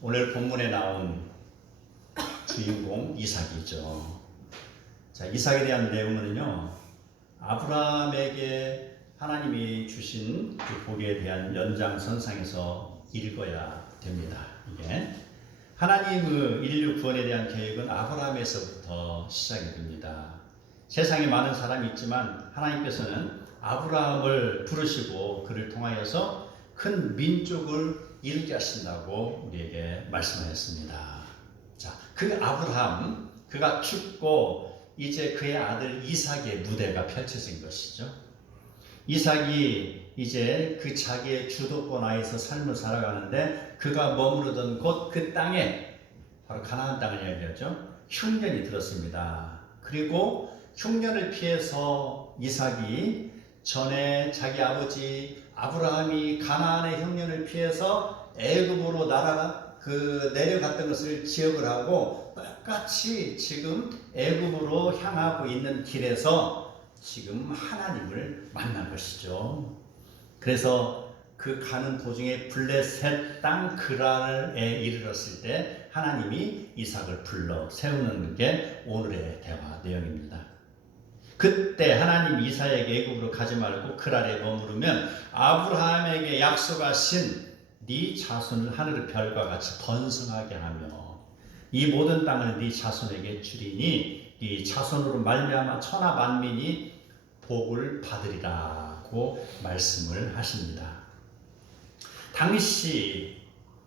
오늘 본문에 나온 주인공 이삭이죠. 자, 이삭에 대한 내용은요, 아브라함에게 하나님이 주신 그 복에 대한 연장선상에서 읽어야 됩니다. 이게 하나님의 인류 구원에 대한 계획은 아브라함에서부터 시작이 됩니다. 세상에 많은 사람이 있지만 하나님께서는 아브라함을 부르시고 그를 통하여서 큰 민족을 이루게 하신다고 우리에게 말씀하셨습니다. 자, 그 아브라함, 그가 죽고 이제 그의 아들 이삭의 무대가 펼쳐진 것이죠. 이삭이 이제 그 자기의 주도권 하에서 삶을 살아가는데 그가 머무르던 곳 그 땅에, 바로 가나안 땅을 이야기하죠, 흉년이 들었습니다. 그리고 흉년을 피해서 이삭이 전에 자기 아버지 아브라함이 가나안의 흉년을 피해서 애굽으로 내려갔던 것을 기억을 하고 똑같이 지금 애굽으로 향하고 있는 길에서 지금 하나님을 만난 것이죠. 그래서 그 가는 도중에 블레셋 땅 그랄에 이르렀을 때 하나님이 이삭을 불러 세우는 게 오늘의 대화 내용입니다. 그때 하나님 이삭에게 애굽으로 가지 말고 그랄에 머무르면 아브라함에게 약속하신 네 자손을 하늘의 별과 같이 번성하게 하며 이 모든 땅을 네 자손에게 주리니 네 자손으로 말미암아 천하 만민이 복을 받으리라고 말씀을 하십니다. 당시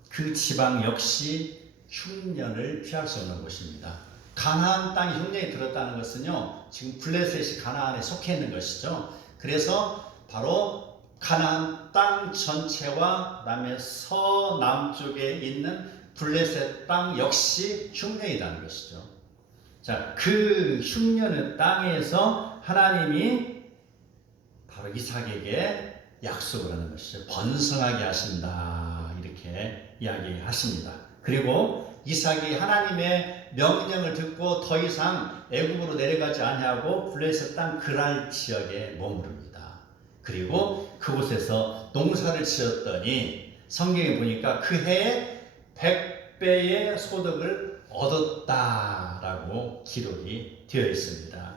그 지방 역시 흉년을 피할 수 없는 곳입니다. 가나안 땅에 흉년이 들었다는 것은요, 지금 블레셋이 가나안에 속해 있는 것이죠. 그래서 바로 가나안 땅 전체와 그다음에 서남쪽에 있는 블레셋 땅 역시 흉년이라는 것이죠. 자, 그 흉년의 땅에서 하나님이 바로 이삭에게 약속을 하는 것이죠. 번성하게 하신다, 이렇게 이야기하십니다. 그리고 이삭이 하나님의 명령을 듣고 더 이상 애굽으로 내려가지 아니하고 블레셋 땅 그랄 지역에 머무릅니다. 그리고 그곳에서 농사를 지었더니 성경에 보니까 그 해에 100배의 소득을 얻었다라고 기록이 되어 있습니다.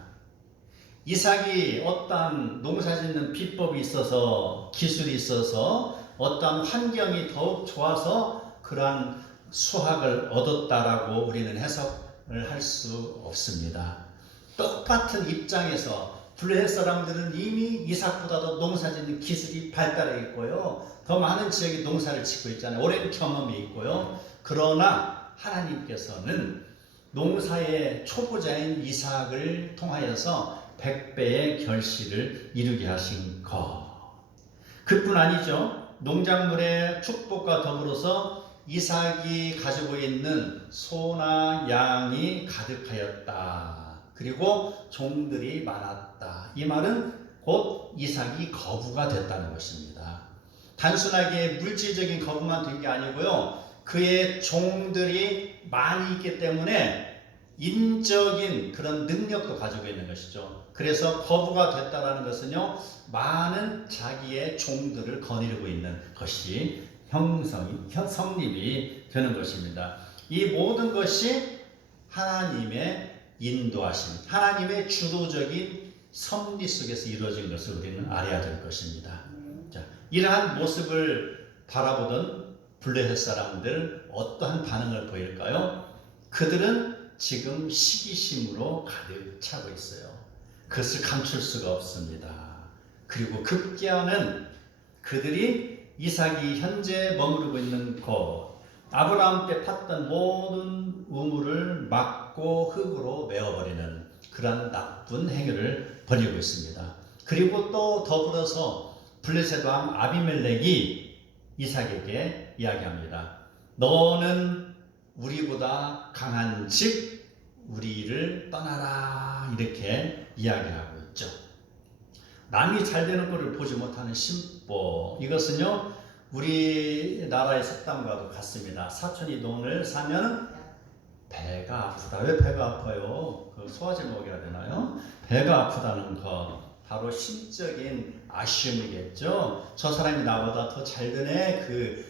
이삭이 어떠한 농사짓는 비법이 있어서, 기술이 있어서, 어떠한 환경이 더욱 좋아서 그러한 수확을 얻었다라고 우리는 해석을 할 수 없습니다. 똑같은 입장에서 블레셋 사람들은 이미 이삭보다도 농사짓는 기술이 발달해 있고요, 더 많은 지역에 농사를 짓고 있잖아요. 오랜 경험이 있고요. 그러나 하나님께서는 농사의 초보자인 이삭을 통하여서 100배의 결실을 이루게 하신 것. 그뿐 아니죠. 농작물의 축복과 더불어서 이삭이 가지고 있는 소나 양이 가득하였다. 그리고 종들이 많았다. 이 말은 곧 이삭이 거부가 됐다는 것입니다. 단순하게 물질적인 거부만 된 게 아니고요, 그의 종들이 많이 있기 때문에 인적인 그런 능력도 가지고 있는 것이죠. 그래서 거부가 됐다라는 것은요, 많은 자기의 종들을 거느리고 있는 것이 성립이 되는 것입니다. 이 모든 것이 하나님의 인도하심, 하나님의 주도적인 섭리 속에서 이루어진 것을 우리는 알아야 될 것입니다. 자, 이러한 모습을 바라보던 블레셋 사람들 어떠한 반응을 보일까요? 그들은 지금 시기심으로 가득 차고 있어요. 그것을 감출 수가 없습니다. 그리고 급기야는 그들이 이삭이 현재 머무르고 있는 곳, 아브라함 때 팠던 모든 우물을 막고 흙으로 메워버리는 그러한 나쁜 행위를 벌이고 있습니다. 그리고 또 더불어서 블레셋 왕 아비멜렉이 이삭에게 이야기합니다. 너는 우리보다 강한 즉 우리를 떠나라, 이렇게 이야기하고 있죠. 남이 잘 되는 것을 보지 못하는 심보, 이것은요 우리나라의 속담과도 같습니다. 사촌이 돈을 사면 배가 아프다. 왜 배가 아파요? 그 소화제 먹여야 되나요? 배가 아프다는 것, 바로 심적인 아쉬움이겠죠. 저 사람이 나보다 더 잘 되네, 그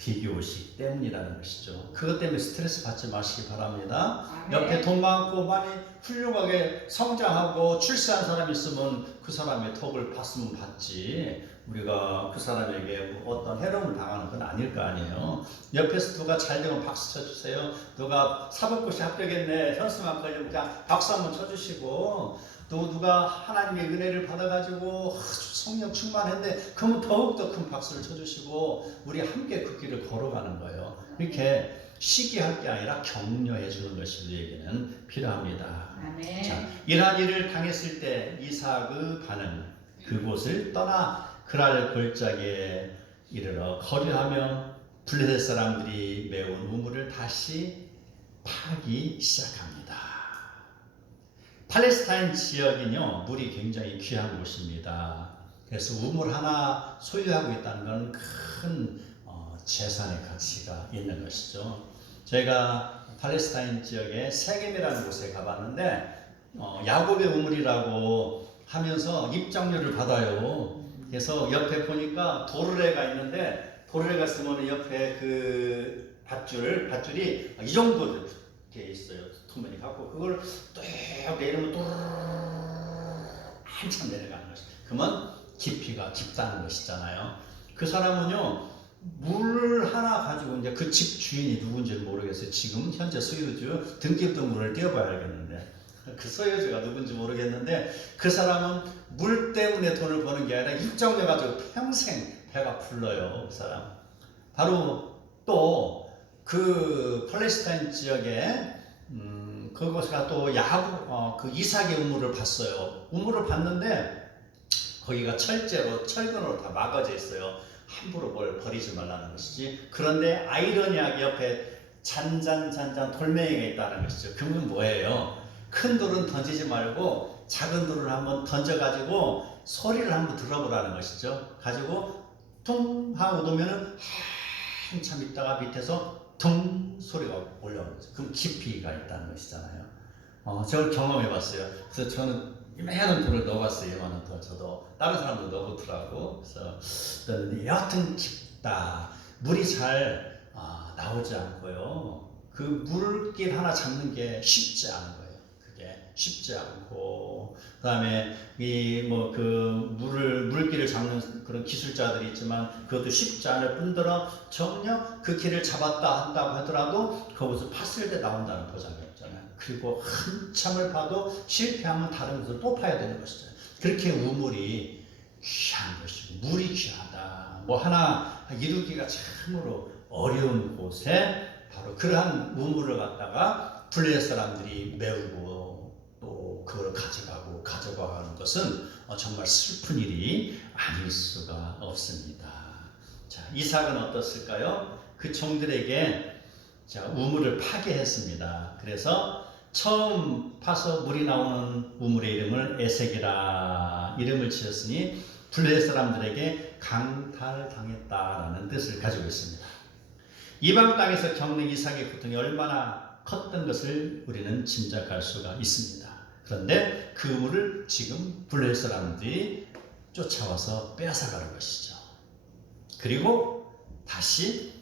비교식 때문이라는 것이죠. 그것 때문에 스트레스 받지 마시기 바랍니다. 아멘. 옆에 돈 많고 많이 훌륭하게 성장하고 출세한 사람이 있으면 그 사람의 덕을 봤으면 봤지, 우리가 그 사람에게 어떤 해로움을 당하는 건 아닐 거 아니에요. 옆에서 누가 잘 되면 박수 쳐주세요. 누가 사법고시 합격했네, 현수막 걸리면 그냥 박수 한번 쳐주시고, 또 누가 하나님의 은혜를 받아가지고 성령 충만했는데 그러면 더욱더 큰 박수를 쳐주시고, 우리 함께 그 길을 걸어가는 거예요. 이렇게 시기할 게 아니라 격려해 주는 것이 우리에게는 필요합니다. 아멘. 자, 이러한 일을 당했을 때 이삭의 반응, 그곳을 떠나 그랄 골짜기에 이르러 거류하며 블레셋 사람들이 메운 우물을 다시 파기 시작합니다. 팔레스타인 지역은요, 물이 굉장히 귀한 곳입니다. 그래서 우물 하나 소유하고 있다는 건 큰 재산의 가치가 있는 것이죠. 제가 팔레스타인 지역의 세겜이라는 곳에 가봤는데 야곱의 우물이라고 하면서 입장료를 받아요. 그래서 옆에 보니까 도르래가 있는데, 도르래가 있으면 옆에 그 밧줄이 이 정도 이렇게 있어요. 투명히 갖고 그걸 뚝 내리면 또 한참 내려가는 것이. 그러면 깊이가 깊다는 것이잖아요. 그 사람은요, 물 하나 가지고 이제 그 집 주인이 누군지는 모르겠어요. 지금 현재 소유주 등기부등본을 띄워봐야 알겠는데, 그 소유주가 누군지 모르겠는데, 그 사람은 물 때문에 돈을 버는 게 아니라 입장료 가지고 평생 배가 불러요. 그 사람. 바로 또 그 팔레스타인 지역에 그곳가 또 그 이삭의 우물을 봤어요. 우물을 봤는데 거기가 철근으로 다 막아져 있어요. 함부로 뭘 버리지 말라는 것이지. 그런데 아이러니하게 옆에 잔잔 돌멩이가 있다는 것이죠. 그건 뭐예요? 큰 돌은 던지지 말고 작은 돌을 한번 던져가지고 소리를 한번 들어보라는 것이죠. 가지고 퉁 하고 놓으면은 한참 있다가 밑에서 퉁 소리가 올라오는 거죠. 그럼 깊이가 있다는 것이잖아요. 저를 경험해봤어요. 그래서 저는 이만한 돌을 넣어봤어요. 이만한 돌. 저도 다른 사람도 넣어보더라고. 그래서 여하튼 깊다. 물이 잘 나오지 않고요. 그 물길 하나 잡는 게 쉽지 않은 거예요. 그게 쉽지 않고, 그다음에 물길을 잡는 그런 기술자들이 있지만 그것도 쉽지 않을 뿐더러 정녕 그 길을 잡았다 한다고 하더라도 그것을 팠을 때 나온다는 보장이 없잖아요. 그리고 한참을 파도 실패하면 다른 곳을 또 파야 되는 것이죠. 그렇게 우물이 귀한 것이고, 물이 귀하다. 뭐 하나 이루기가 참으로 어려운 곳에 바로 그러한 우물을 갖다가 블레셋 사람들이 메우고 또 그걸 가져가는 것은 정말 슬픈 일이 아닐 수가 없습니다. 자, 이삭은 어떻을까요? 그 종들에게 우물을 파게 했습니다. 그래서 처음 파서 물이 나오는 우물의 이름을 에색이라 이름을 지었으니 블레셋 사람들에게 강탈당했다라는 뜻을 가지고 있습니다. 이방 땅에서 겪는 이삭의 고통이 얼마나 컸던 것을 우리는 짐작할 수가 있습니다. 그런데 그 우물을 지금 블레셋 사람들이 쫓아와서 빼앗아가는 것이죠. 그리고 다시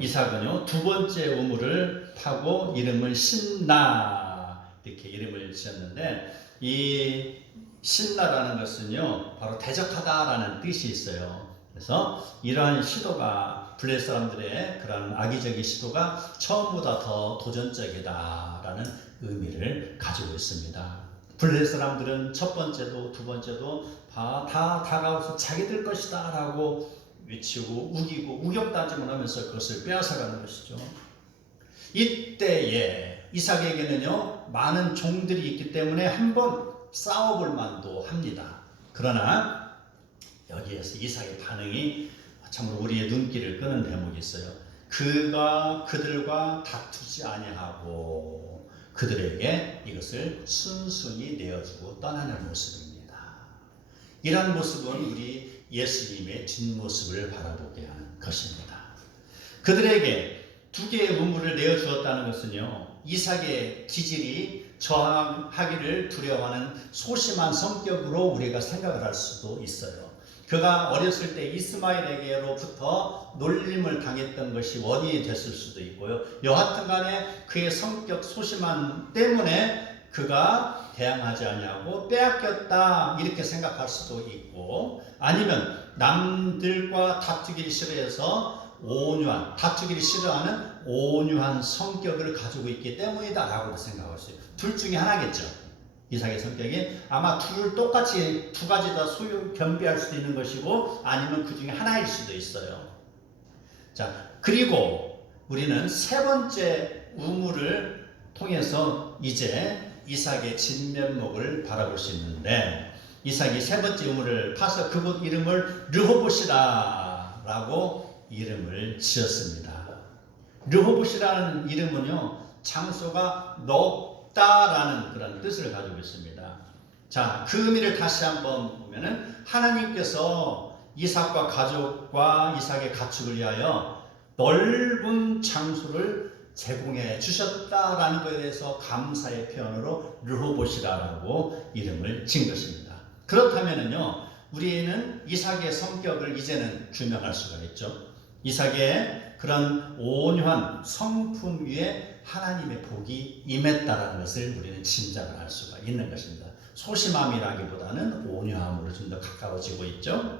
이삭은요, 두 번째 우물을 파고 이름을 신나 이렇게 이름을 지었는데, 이 신나라는 것은요 바로 대적하다라는 뜻이 있어요. 그래서 이러한 시도가 블레셋 사람들의 그런 악의적인 시도가 처음보다 더 도전적이다라는 의미를 가지고 있습니다. 블레셋 사람들은 첫 번째도 두 번째도 다 다가와서 자기들 것이다 라고 외치고 우기고 우격다짐을 하면서 그것을 빼앗아가는 것이죠. 이때에 이삭에게는요 많은 종들이 있기 때문에 한번 싸워볼 만도 합니다. 그러나 여기에서 이삭의 반응이 참으로 우리의 눈길을 끄는 대목이 있어요. 그들과 다투지 아니하고 그들에게 이것을 순순히 내어주고 떠나는 모습입니다. 이러한 모습은 우리 예수님의 뒷모습을 바라보게 하는 것입니다. 그들에게 두 개의 우물을 내어주었다는 것은요, 이삭의 기질이 저항하기를 두려워하는 소심한 성격으로 우리가 생각을 할 수도 있어요. 그가 어렸을 때 이스마엘에게로부터 놀림을 당했던 것이 원인이 됐을 수도 있고요. 여하튼 간에 그의 성격 소심함 때문에 그가 대항하지 아니하고 빼앗겼다 이렇게 생각할 수도 있고, 아니면 남들과 다투기를 싫어해서 다투기를 싫어하는 온유한 성격을 가지고 있기 때문이다 라고도 생각할 수 있어요. 둘 중에 하나겠죠. 이삭의 성격이 아마 똑같이 두 가지 다 겸비할 수도 있는 것이고, 아니면 그 중에 하나일 수도 있어요. 자, 그리고 우리는 세 번째 우물을 통해서 이제 이삭의 진면목을 바라볼 수 있는데, 이삭이 세 번째 우물을 파서 그곳 이름을 르호봇이라 라고 이름을 지었습니다. 르호봇이라는 이름은요, 장소가 높다라는 그런 뜻을 가지고 있습니다. 자, 그 의미를 다시 한번 보면은, 하나님께서 이삭과 가족과 이삭의 가축을 위하여 넓은 장소를 제공해 주셨다라는 것에 대해서 감사의 표현으로 르호봇이라고 이름을 지은 것입니다. 그렇다면은요, 우리는 이삭의 성격을 이제는 규명할 수가 있죠. 이삭의 그런 온유한 성품 위에 하나님의 복이 임했다라는 것을 우리는 짐작을 할 수가 있는 것입니다. 소심함이라기보다는 온유함으로 좀 더 가까워지고 있죠.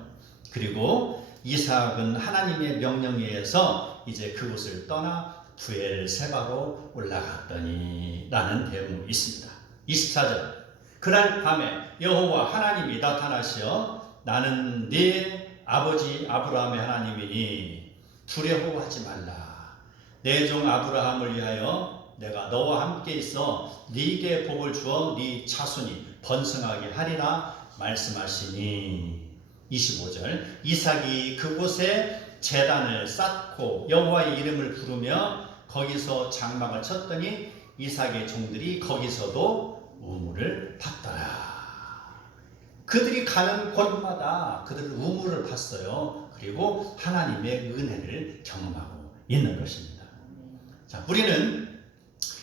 그리고 이삭은 하나님의 명령에 의해서 이제 그곳을 떠나 부엘세바로 올라갔더니 라는 대목이 있습니다. 24절, 그날 밤에 여호와 하나님이 나타나시어 나는 네 아버지 아브라함의 하나님이니 두려워하지 말라. 내 종 아브라함을 위하여 내가 너와 함께 있어 네게 복을 주어 네 자손이 번성하게 하리라 말씀하시니. 25절, 이삭이 그곳에 제단을 쌓고 여호와의 이름을 부르며 거기서 장막을 쳤더니 이삭의 종들이 거기서도 우물을 팠더라. 그들이 가는 곳마다 그들은 우물을 팠어요. 그리고 하나님의 은혜를 경험하고 있는 것입니다. 자, 우리는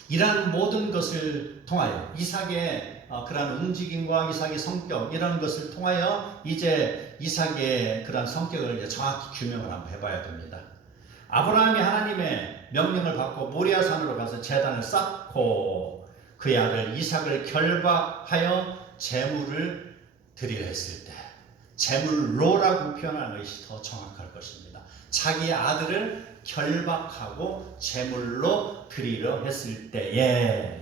이러한 모든 것을 통하여 이삭의 그러한 움직임과 이삭의 성격, 이런 것을 통하여 이제 이삭의 그러한 성격을 이제 정확히 규명을 한번 해봐야 됩니다. 아브라함이 하나님의 명령을 받고 모리아산으로 가서 제단을 쌓고 그의 아들 이삭을 결박하여 제물을 드리려 했을 때, 제물로라고 표현하는 것이 더 정확할 것입니다. 자기의 아들을 결박하고 제물로 드리려 했을 때에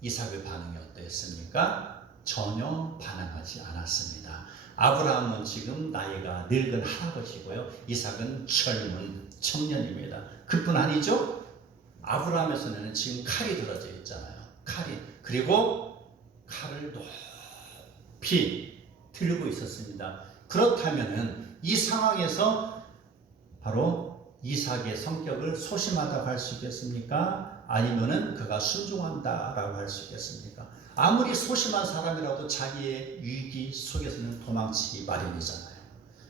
이삭의 반응이 어땠습니까? 전혀 반응하지 않았습니다. 아브라함은 지금 나이가 늙은 할아버지고요, 이삭은 젊은 청년입니다. 그뿐 아니죠? 아브라함의 손에는 지금 칼이 들어져 있잖아요. 칼이. 그리고 칼을 높이 들고 있었습니다. 그렇다면은 이 상황에서 바로 이삭의 성격을 소심하다고 할 수 있겠습니까? 아니면은 그가 순종한다라고 할 수 있겠습니까? 아무리 소심한 사람이라도 자기의 위기 속에서는 도망치기 마련이잖아요.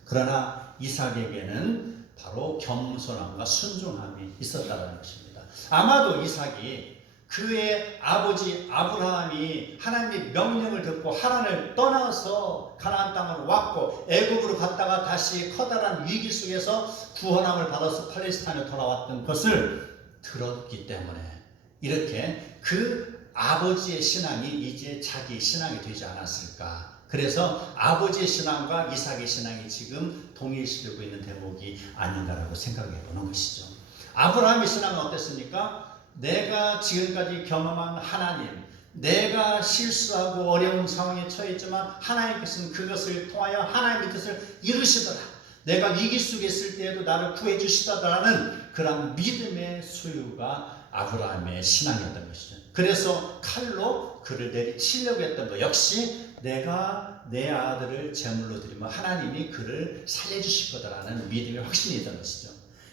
그러나 이삭에게는 바로 겸손함과 순종함이 있었다는 것입니다. 아마도 이삭이 그의 아버지 아브라함이 하나님의 명령을 듣고 하란을 떠나서 가나안 땅으로 왔고 애굽으로 갔다가 다시 커다란 위기 속에서 구원함을 받아서 팔레스타인에 돌아왔던 것을 들었기 때문에 이렇게 그 아버지의 신앙이 이제 자기 신앙이 되지 않았을까. 그래서 아버지의 신앙과 이삭의 신앙이 지금 동일시되고 있는 대목이 아닌가라고 생각해 보는 것이죠. 아브라함의 신앙은 어땠습니까? 내가 지금까지 경험한 하나님, 내가 실수하고 어려운 상황에 처했지만 하나님께서는 그것을 통하여 하나님의 뜻을 이루시더라. 내가 위기 속에 있을 때에도 나를 구해 주시더라는 그런 믿음의 소유가 아브라함의 신앙이었던 것이죠. 그래서 칼로 그를 내리치려고 했던 것 역시 내가 내 아들을 제물로 드리면 하나님이 그를 살려주실 거다라는 믿음의 확신이 있던 것이죠.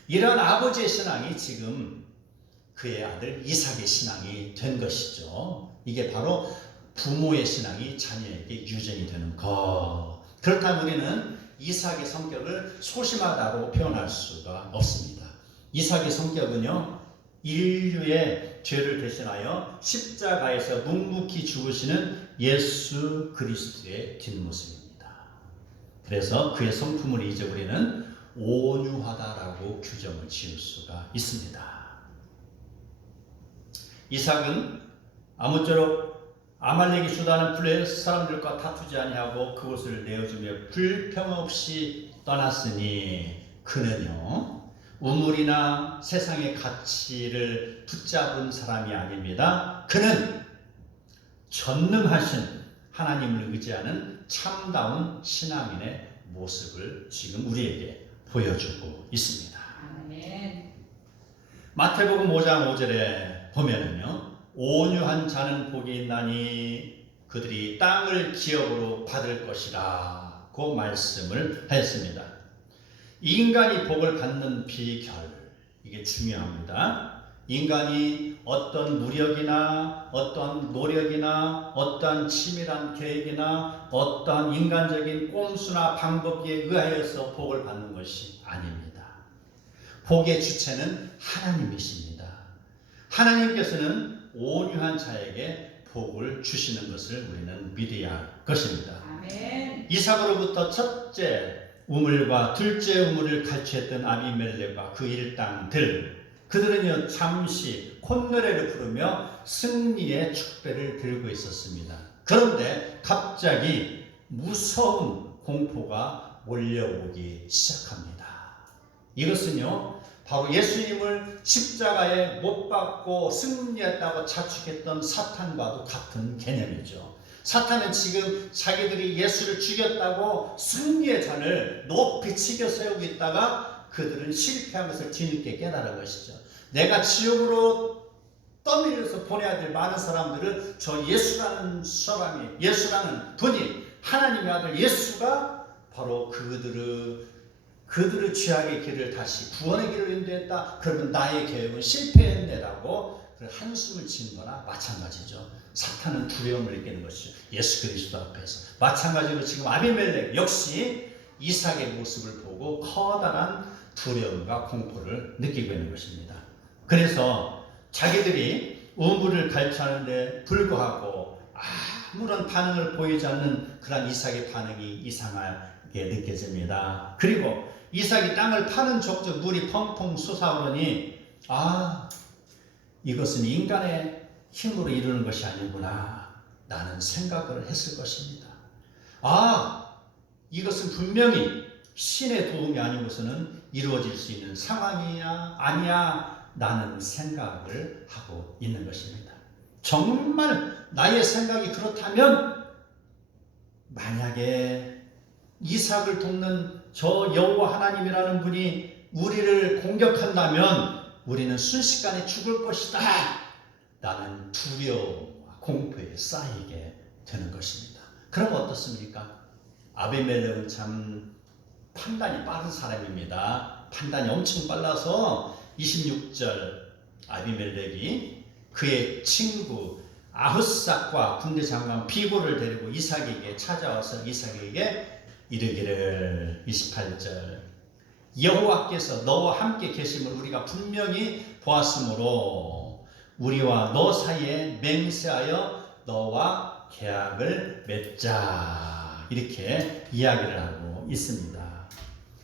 이런 아버지의 신앙이 지금 그의 아들 이삭의 신앙이 된 것이죠. 이게 바로 부모의 신앙이 자녀에게 유전이 되는 것. 그렇다면 우리는 이삭의 성격을 소심하다고 표현할 수가 없습니다. 이삭의 성격은요, 인류의 죄를 대신하여 십자가에서 묵묵히 죽으시는 예수 그리스도의 뒷모습입니다. 그래서 그의 성품을 잊어 우리는 온유하다라고 규정을 지을 수가 있습니다. 이삭은 아무쪼록 아말렉이 주도하는 블레셋 사람들과 다투지 아니하고 그곳을 내어주며 불평 없이 떠났으니 그는요 우물이나 세상의 가치를 붙잡은 사람이 아닙니다. 그는 전능하신 하나님을 의지하는 참다운 신앙인의 모습을 지금 우리에게 보여주고 있습니다. 아멘. 마태복음 5장 5절에 보면은요 온유한 자는 복이 있나니 그들이 땅을 기업으로 받을 것이라 고 말씀을 하였습니다. 인간이 복을 받는 비결, 이게 중요합니다. 인간이 어떤 무력이나 어떤 노력이나 어떤 치밀한 계획이나 어떤 인간적인 꼼수나 방법에 의하여서 복을 받는 것이 아닙니다. 복의 주체는 하나님이십니다. 하나님께서는 온유한 자에게 복을 주시는 것을 우리는 믿어야 할 것입니다. 아멘. 이삭으로부터 첫째 우물과 둘째 우물을 갈취했던 아비멜렉과 그 일당들, 그들은요 잠시 콧노래를 부르며 승리의 축배를 들고 있었습니다. 그런데 갑자기 무서운 공포가 몰려오기 시작합니다. 이것은요 바로 예수님을 십자가에 못 박고 승리했다고 자축했던 사탄과도 같은 개념이죠. 사탄은 지금 자기들이 예수를 죽였다고 승리의 잔을 높이 치겨 세우고 있다가 그들은 실패한 것을 뒤늦게 깨달은 것이죠. 내가 지옥으로 떠밀려서 보내야 될 많은 사람들을 저 예수라는 사람이, 예수라는 분이, 하나님의 아들 예수가 바로 그들의 죄악의 길을 다시 구원의 길을 인도했다. 그러면 나의 계획은 실패했네라고 한숨을 지는 거나 마찬가지죠. 사탄은 두려움을 느끼는 것이죠. 예수 그리스도 앞에서. 마찬가지로 지금 아비멜렉 역시 이삭의 모습을 보고 커다란 두려움과 공포를 느끼고 있는 것입니다. 그래서 자기들이 우물을 갈취하는데 불구하고 아무런 반응을 보이지 않는 그런 이삭의 반응이 이상하게 느껴집니다. 그리고 이삭이 땅을 파는 족족 물이 펑펑 솟아오르니 이것은 인간의 힘으로 이루는 것이 아니구나 라는 생각을 했을 것입니다. 이것은 분명히 신의 도움이 아니고서는 이루어질 수 있는 상황이야 아니야 라는 생각을 하고 있는 것입니다. 정말 나의 생각이 그렇다면 만약에 이삭을 돕는 저 여호와 하나님이라는 분이 우리를 공격한다면 우리는 순식간에 죽을 것이다 라는 두려움과 공포에 쌓이게 되는 것입니다. 그럼 어떻습니까? 아비멜렉은 참 판단이 빠른 사람입니다. 판단이 엄청 빨라서 26절 아비멜렉이 그의 친구 아흐삭과 군대 장관 비고를 데리고 이삭에게 찾아와서 이삭에게 이르기를 28절 여호와께서 너와 함께 계심을 우리가 분명히 보았으므로 우리와 너 사이에 맹세하여 너와 계약을 맺자 이렇게 이야기를 하고 있습니다.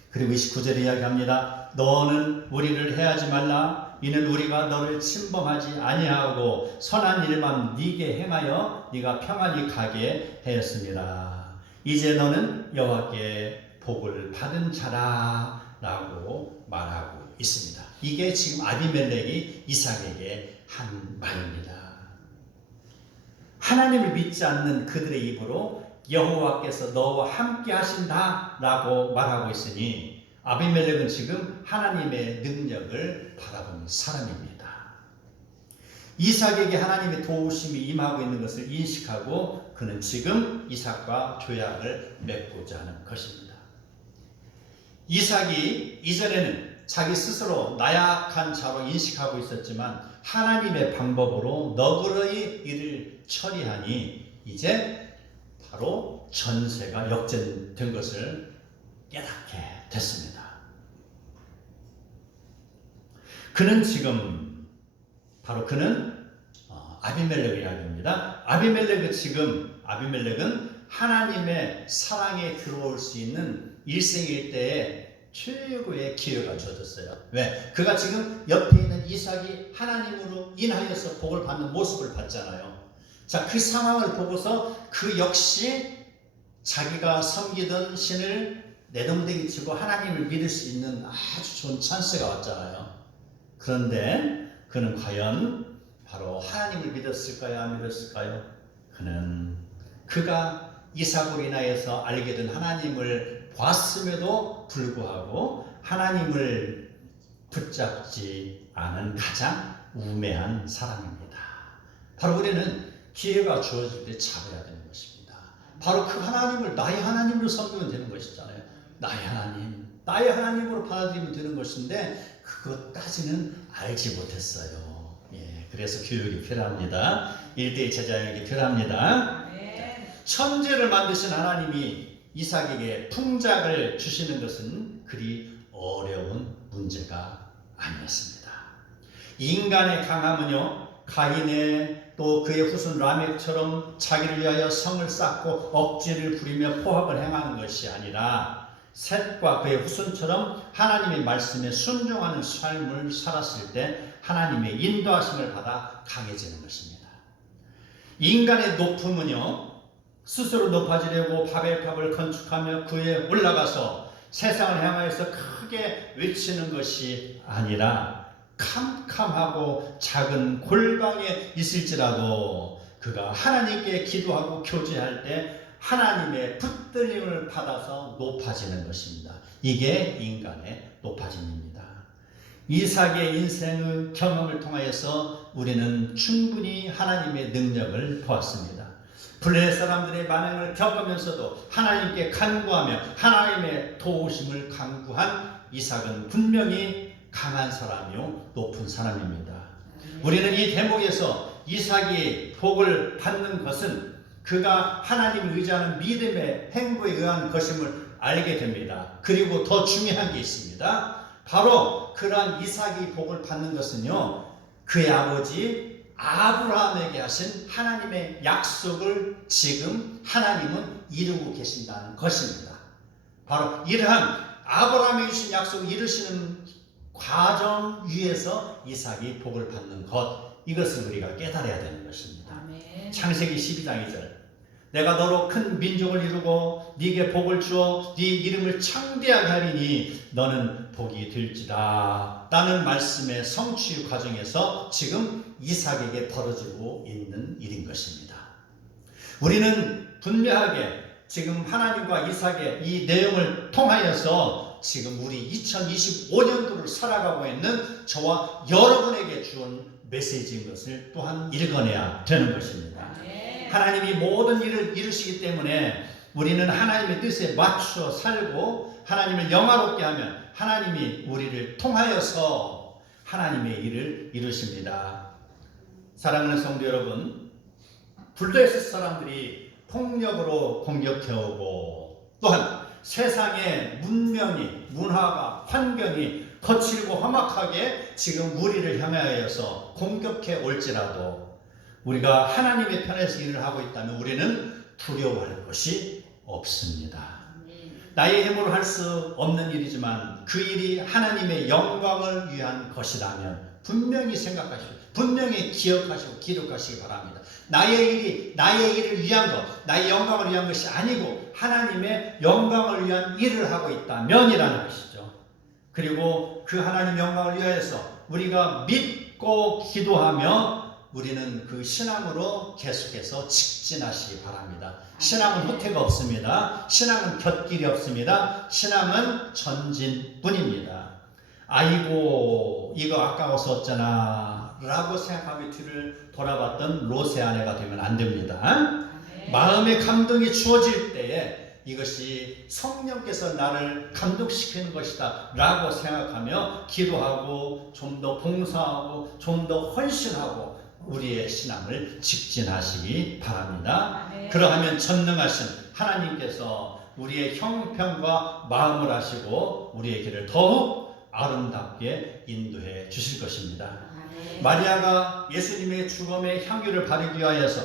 그리고 29절에 이야기합니다. 너는 우리를 해하지 말라. 이는 우리가 너를 침범하지 아니하고 선한 일만 네게 행하여 네가 평안히 가게 하였습니다. 이제 너는 여호와께 복을 받은 자라 라고 말하고 있습니다. 이게 지금 아비멜렉이 이삭에게 한 말입니다. 하나님을 믿지 않는 그들의 입으로 여호와께서 너와 함께 하신다 라고 말하고 있으니 아비멜렉은 지금 하나님의 능력을 바라보는 사람입니다. 이삭에게 하나님의 도우심이 임하고 있는 것을 인식하고 그는 지금 이삭과 조약을 맺고자 하는 것입니다. 이삭이 이전에는 자기 스스로 나약한 자로 인식하고 있었지만 하나님의 방법으로 너그러이 이를 처리하니 이제 바로 전세가 역전된 것을 깨닫게 됐습니다. 그는 지금 아비멜렉의 이야기입니다. 아비멜렉은 하나님의 사랑에 들어올 수 있는 일생일 때에 최고의 기회가 주어졌어요. 왜? 그가 지금 옆에 있는 이삭이 하나님으로 인하여서 복을 받는 모습을 봤잖아요. 자, 그 상황을 보고서 그 역시 자기가 섬기던 신을 내동댕이 치고 하나님을 믿을 수 있는 아주 좋은 찬스가 왔잖아요. 그런데 그는 과연 바로 하나님을 믿었을까요? 안 믿었을까요? 그가 이삭으로 인하여서 알게 된 하나님을 봤음에도 불구하고 하나님을 붙잡지 않은 가장 우매한 사람입니다. 바로 우리는 기회가 주어질 때 잡아야 되는 것입니다. 바로 그 하나님을 나의 하나님으로 섬기면 되는 것이잖아요. 나의 하나님, 나의 하나님으로 받아들이면 되는 것인데 그것까지는 알지 못했어요. 예, 그래서 교육이 필요합니다. 1대1 제자에게 필요합니다. 아멘. 천재를 만드신 하나님이 이삭에게 풍작을 주시는 것은 그리 어려운 문제가 아니었습니다. 인간의 강함은요, 가인의 또 그의 후손 라멕처럼 자기를 위하여 성을 쌓고 억지를 부리며 포악을 행하는 것이 아니라 셋과 그의 후손처럼 하나님의 말씀에 순종하는 삶을 살았을 때 하나님의 인도하심을 받아 강해지는 것입니다. 인간의 높음은요, 스스로 높아지려고 바벨탑을 건축하며 그 위에 올라가서 세상을 향하여서 크게 외치는 것이 아니라 캄캄하고 작은 골방에 있을지라도 그가 하나님께 기도하고 교제할 때 하나님의 붙들림을 받아서 높아지는 것입니다. 이게 인간의 높아짐입니다. 이삭의 인생의 경험을 통하여서 우리는 충분히 하나님의 능력을 보았습니다. 블레셋 사람들의 만행을 겪으면서도 하나님께 간구하며 하나님의 도우심을 간구한 이삭은 분명히 강한 사람이요 높은 사람입니다. 우리는 이 대목에서 이삭이 복을 받는 것은 그가 하나님을 의지하는 믿음의 행보에 의한 것임을 알게 됩니다. 그리고 더 중요한 게 있습니다. 바로 그러한 이삭이 복을 받는 것은요, 그의 아버지 아브라함에게 하신 하나님의 약속을 지금 하나님은 이루고 계신다는 것입니다. 바로 이러한 아브라함에게 주신 약속을 이루시는 과정 위에서 이삭이 복을 받는 것, 이것을 우리가 깨달아야 되는 것입니다. 아멘. 창세기 12장 2절, 내가 너로 큰 민족을 이루고 네게 복을 주어 네 이름을 창대하게 하리니 너는 복이 될지라 라는 말씀의 성취 과정에서 지금 이삭에게 벌어지고 있는 일인 것입니다. 우리는 분명하게 지금 하나님과 이삭의 이 내용을 통하여서 지금 우리 2025년도를 살아가고 있는 저와 여러분에게 주은 메시지인 것을 또한 읽어내야 되는 것입니다. 아멘. 하나님이 모든 일을 이루시기 때문에 우리는 하나님의 뜻에 맞추어 살고 하나님을 영화롭게 하면 하나님이 우리를 통하여서 하나님의 일을 이루십니다. 사랑하는 성도 여러분, 블레셋 사람들이 폭력으로 공격해오고 또한 세상의 문명이, 문화가, 환경이 거칠고 험악하게 지금 우리를 향하여서 공격해 올지라도 우리가 하나님의 편에서 일을 하고 있다면 우리는 두려워할 것이 없습니다. 나의 힘으로 할 수 없는 일이지만 그 일이 하나님의 영광을 위한 것이라면 분명히 생각하시고 분명히 기억하시고 기록하시기 바랍니다. 나의 일을 위한 것, 나의 영광을 위한 것이 아니고 하나님의 영광을 위한 일을 하고 있다면이라는 것이죠. 그리고 그 하나님 영광을 위하여서 우리가 믿고 기도하며 우리는 그 신앙으로 계속해서 직진하시기 바랍니다. 신앙은 후퇴가 없습니다. 신앙은 곁길이 없습니다. 신앙은 전진뿐입니다. 아이고 이거 아까워서 어쩌나 라고 생각하며 뒤를 돌아봤던 롯의 아내가 되면 안 됩니다. 마음의 감동이 주어질 때에 이것이 성령께서 나를 감동시키는 것이다 라고 생각하며 기도하고 좀 더 봉사하고 좀 더 헌신하고 우리의 신앙을 직진하시기 바랍니다. 그러하면 전능하신 하나님께서 우리의 형편과 마음을 아시고 우리의 길을 더욱 아름답게 인도해 주실 것입니다. 마리아가 예수님의 죽음의 향유를 바르기 위하여서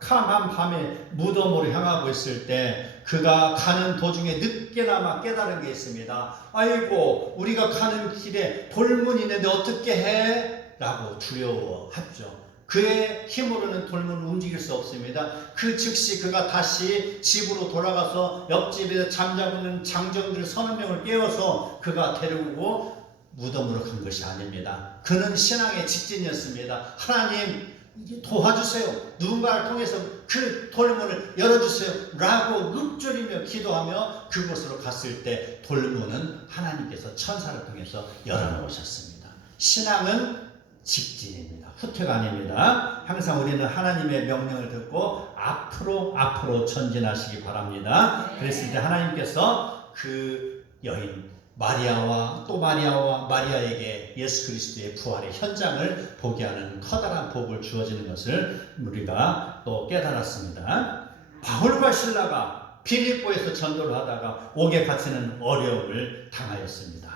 캄캄한 밤에 무덤으로 향하고 있을 때 그가 가는 도중에 늦게나마 깨달은 게 있습니다. 아이고, 우리가 가는 길에 돌문이 있는데 어떻게 해? 라고 두려워하죠. 그의 힘으로는 돌문을 움직일 수 없습니다. 그 즉시 그가 다시 집으로 돌아가서 옆집에서 잠자고 있는 장정들 서너 명을 깨워서 그가 데리고 무덤으로 간 것이 아닙니다. 그는 신앙의 직진이었습니다. 하나님 도와주세요. 누군가를 통해서 그 돌문을 열어주세요. 라고 읊조리며 기도하며 그곳으로 갔을 때 돌문은 하나님께서 천사를 통해서 열어놓으셨습니다. 신앙은 직진입니다. 후퇴가 아닙니다. 항상 우리는 하나님의 명령을 듣고 앞으로 전진하시기 바랍니다. 그랬을 때 하나님께서 그 여인 마리아와 또 마리아에게 예수 그리스도의 부활의 현장을 보게 하는 커다란 복을 주어지는 것을 우리가 또 깨달았습니다. 바울과 실라가 빌립보에서 전도를 하다가 옥에 갇히는 어려움을 당하였습니다.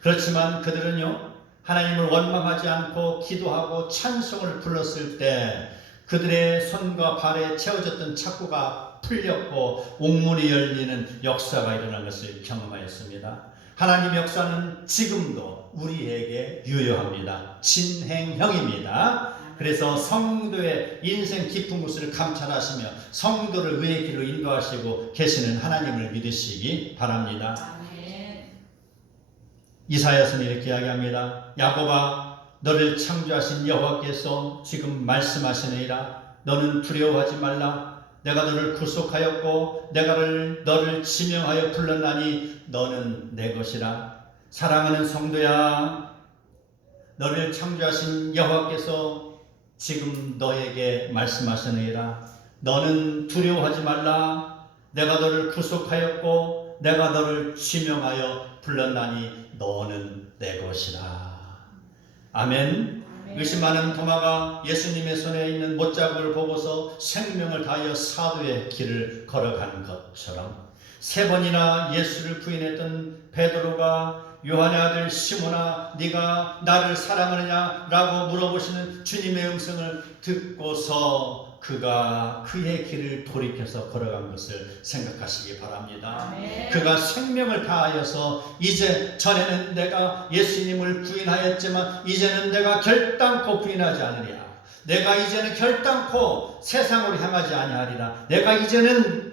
그렇지만 그들은요, 하나님을 원망하지 않고 기도하고 찬송을 불렀을 때 그들의 손과 발에 채워졌던 착고가 풀렸고 옥문이 열리는 역사가 일어난 것을 경험하였습니다. 하나님의 역사는 지금도 우리에게 유효합니다. 진행형입니다. 그래서 성도의 인생 깊은 곳을 감찰하시며 성도를 의의 길로 인도하시고 계시는 하나님을 믿으시기 바랍니다. 이사야서는 이렇게 이야기합니다. 야곱아, 너를 창조하신 여호와께서 지금 말씀하시느니라. 너는 두려워하지 말라. 내가 너를 구속하였고 내가 너를 지명하여 불렀나니 너는 내 것이라. 사랑하는 성도야, 너를 창조하신 여호와께서 지금 너에게 말씀하시느니라. 너는 두려워하지 말라. 내가 너를 구속하였고 내가 너를 지명하여 불렀나니 너는 내 것이라. 아멘. 의심하는 도마가 예수님의 손에 있는 못자국을 보고서 생명을 다하여 사도의 길을 걸어가는 것처럼 3번이나 예수를 부인했던 베드로가 요한의 아들 시몬아, 네가 나를 사랑하느냐? 라고 물어보시는 주님의 음성을 듣고서 그가 그의 길을 돌이켜서 걸어간 것을 생각하시기 바랍니다. 아멘. 그가 생명을 다하여서 이제 전에는 내가 예수님을 부인하였지만 이제는 내가 결단코 부인하지 않으리라. 내가 이제는 결단코 세상으로 향하지 아니하리라. 내가 이제는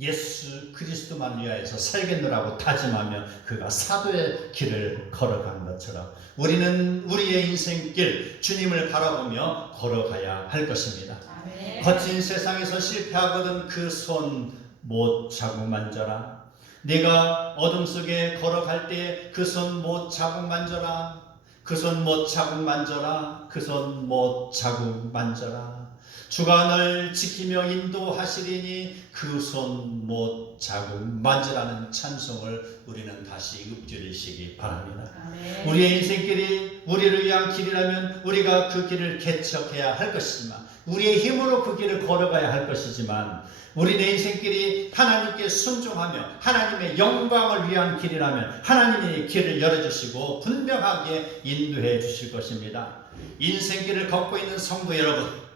예수 그리스도만 위하여서 살겠노라고 다짐하며 그가 사도의 길을 걸어간 것처럼 우리는 우리의 인생길 주님을 바라보며 걸어가야 할 것입니다. 아멘. 거친 세상에서 실패하거든 그 손 못 자국 만져라. 네가 어둠 속에 걸어갈 때에 그 손 못 자국 만져라. 그 손 못 자국 만져라. 그 손 못 자국 만져라. 주가 널 지키며 인도하시리니 그 손 못 자국 만져라는 찬송을 우리는 다시 읊조리시기 바랍니다. 아멘. 우리의 인생길이 우리를 위한 길이라면 우리가 그 길을 개척해야 할 것이지만 우리의 힘으로 그 길을 걸어가야 할 것이지만 우리의 인생길이 하나님께 순종하며 하나님의 영광을 위한 길이라면 하나님의 길을 열어주시고 분명하게 인도해 주실 것입니다. 인생길을 걷고 있는 성도 여러분,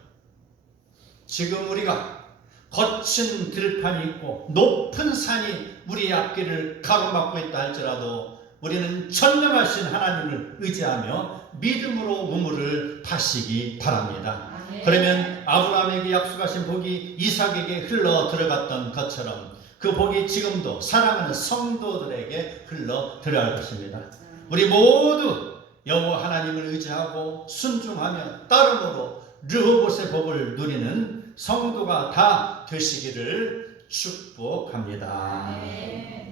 지금 우리가 거친 들판이 있고 높은 산이 우리의 앞길을 가로막고 있다 할지라도 우리는 전능하신 하나님을 의지하며 믿음으로 우물을 파시기 바랍니다. 아멘. 그러면 아브라함에게 약속하신 복이 이삭에게 흘러 들어갔던 것처럼 그 복이 지금도 사랑하는 성도들에게 흘러 들어갈 것입니다. 우리 모두 여호와 하나님을 의지하고 순종하며 따름으로 르호봇의 복을 누리는 성도가 다 되시기를 축복합니다. 아멘.